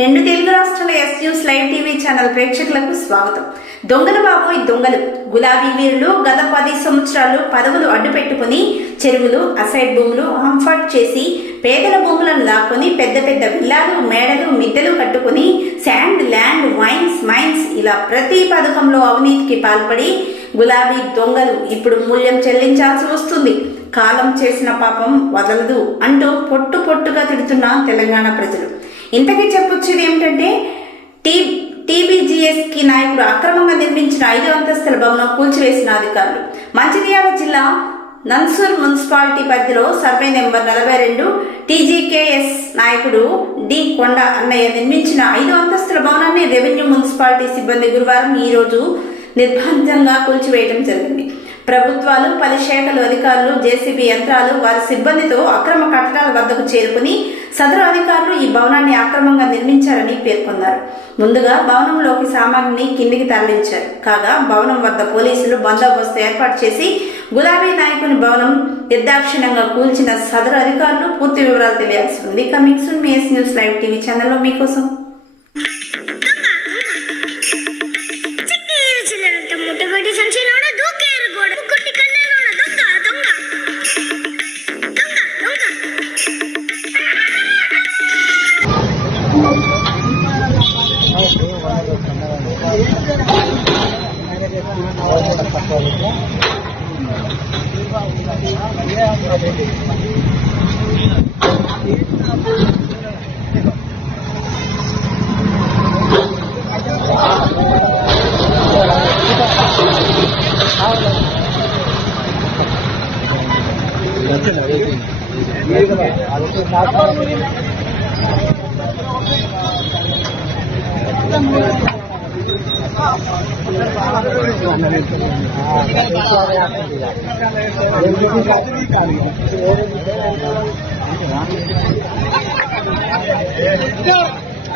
రెండు తెలుగు రాష్ట్రాల yes news live TV channel ప్రేక్షకులకు స్వాగతం. దొంగలు బాబోయ్ దొంగలు. గులాబీ వీరులు గత 10 సంవత్సరాలు పదవులు అడ్డు పెట్టుకుని చెరువులు, అసైడ్ భూములు హంఫర్ట్ చేసి పేదల భూములను లాక్కొని పెద్ద పెద్ద విల్లాలు, మేడలు, మిద్దెలు కట్టుకుని శాండ్, ల్యాండ్, వైన్స్, మైన్స్ ఇలా ప్రతి పథకంలో అవినీతికి పాల్పడి గులాబీ దొంగలు ఇప్పుడు మూల్యం చెల్లించాల్సి వస్తుంది. కాలం చేసిన పాపం వదలదు అంటూ పొట్టు పొట్టుగా తిడుతున్న తెలంగాణ ప్రజలు. ఇంతకీ చెప్పొచ్చేది ఏమిటంటే టీబీజీఎస్ కి నాయకుడు అక్రమంగా నిర్మించిన 5 అంతస్తుల భవనం కూల్చివేసిన అధికారులు. మంచిర్యాల జిల్లా నన్సూర్ మున్సిపాలిటీ పరిధిలో సర్వే నెంబర్ 42 టీజీకేఎస్ నాయకుడు డి కొండ అన్నయ్య నిర్మించిన 5 అంతస్తుల భవనాన్ని రెవెన్యూ మున్సిపాలిటీ సిబ్బంది గురువారం ఈరోజు నిర్బంధంగా కూల్చివేయడం జరిగింది. ప్రభుత్వాలు, పలు శాఖలు అధికారులు, జేసీబీ యంత్రాలు వారి సిబ్బందితో అక్రమ కట్టడాల వద్దకు చేరుకుని సదరు అధికారులు ఈ భవనాన్ని అక్రమంగా నిర్మించారని పేర్కొన్నారు. ముందుగా భవనంలోకి సామాగ్రిని కిందికి తరలించారు. కాగా భవనం వద్ద పోలీసులు బందోబస్తు ఏర్పాటు చేసి గులాబీ నాయకుని భవనం నిర్దాక్షిణ్యంగా కూల్చిన సదరు అధికారులు పూర్తి వివరాలు తెలియాల్సి ఉంది. Coming soon me yes news live TV ఛానల్లో మీకోసం.